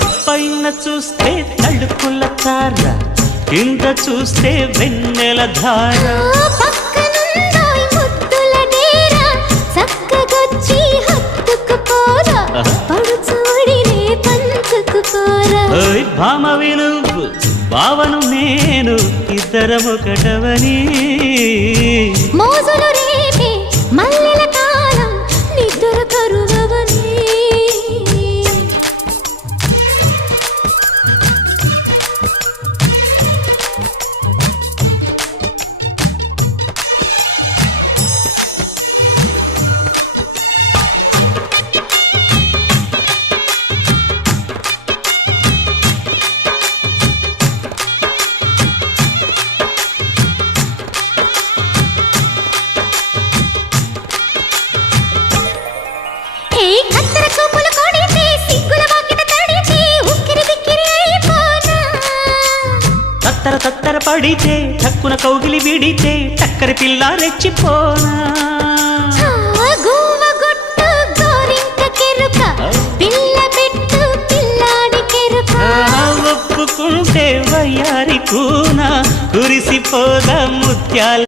పైన చూస్తే తడుకుల తార, కింద చూస్తే వెన్నెల ధార. పక్కనుందోయ్ ముద్దుల డేరా, చక్కగొచ్చి హత్తుకుపోరా, పడుచూడినే పంచుకుపోరా. ఓయ్ భామ విలువు భావను నేను, ఇద్దరమొకటవని. మోజులు రేపే మల్లెల కాలం, నిద్ర కరువవని. తత్తర తత్తర పడితే టక్కున కౌగిలి విడితే టక్కరి పిల్ల రెచ్చిపోనా. ఒప్పుకుంటే వయ్యారి కూన కురిసిపోదా ముత్యాల.